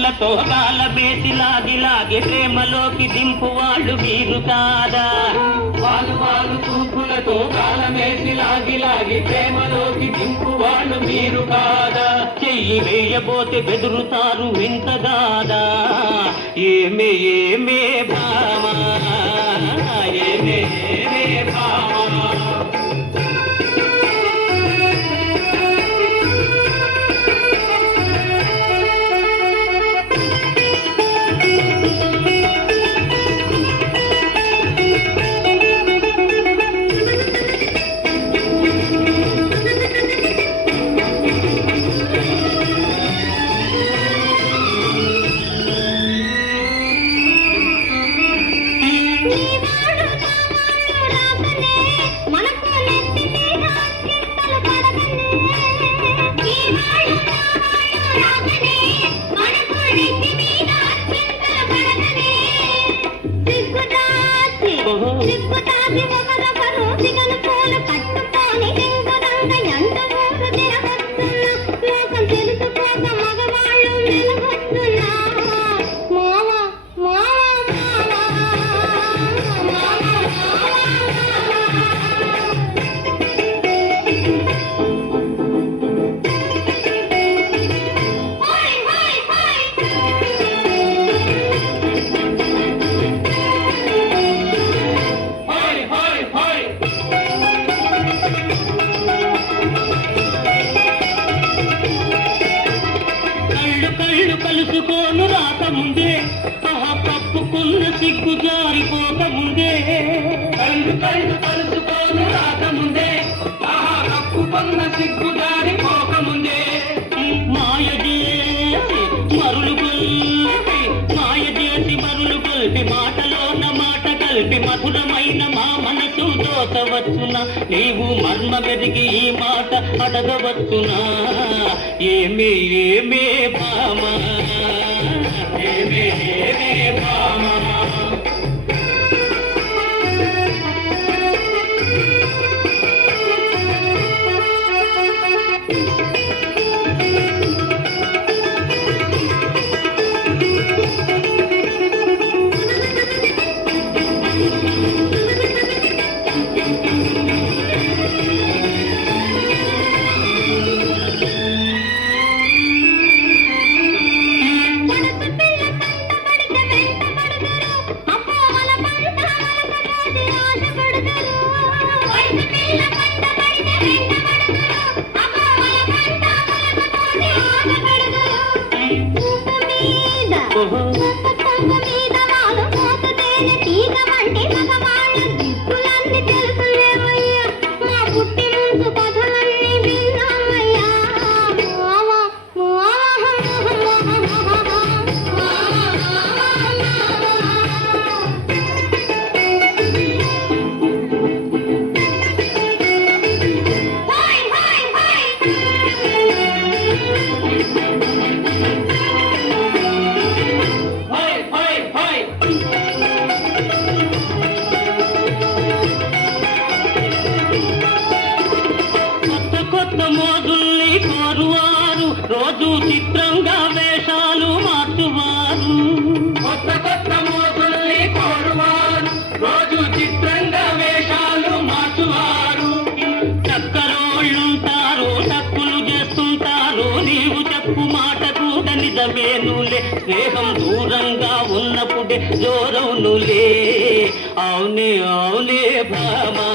తూపులతో గాలమేసి లాగి లాగి ప్రేమలోకి దింపు వాళ్ళు మీరు కాదా? వాళ్ళు వాళ్ళు తూపులతో గాలమేసి లాగి లాగి ప్రేమలోకి దింపు వాళ్ళు మీరు కాదా? చెయ్యి వేయబోతే బెదురుతారు వింత దాదా. ఏమే ఏమే భామా, ఏమే ఏమే భామా. కలుసుకోను రాకముందే, కప్పుకున్న సిగ్గు జారిపోకముందే. కళ్ళు కళ్ళు కలుసుకోను రాకముందే, కప్పుకున్న సిగ్గు జారిపోకముందే. మాయ చేసి మరులు కొల్పి, మాయ చేసి మరులు కొల్పి, మాటలోన మాట కలిపి మధురమైన మా మనసు దోచవచ్చునా? నీవు మర్మ వెదిగి ఈ మాట అడగవచ్చునా? ఏమే ఏమే భామా, ఏమే ఏమే భామా. మోజుల్ని కోరువారు రోజు చిత్రంగా వేషాలు మార్చువారు. కొత్త కొత్త మోజుల్ని కోరువారు రోజు చిత్రంగా వేషాలు మార్చువారు. చక్కరోళ్ళుంటారు, తప్పులు చేస్తుంటారు, నీవు చెప్పు మాట కూడా నిజమేనులే. స్నేహం దూరంగా ఉన్నప్పుడే జోరవునులే. అవునే అవునే భామా.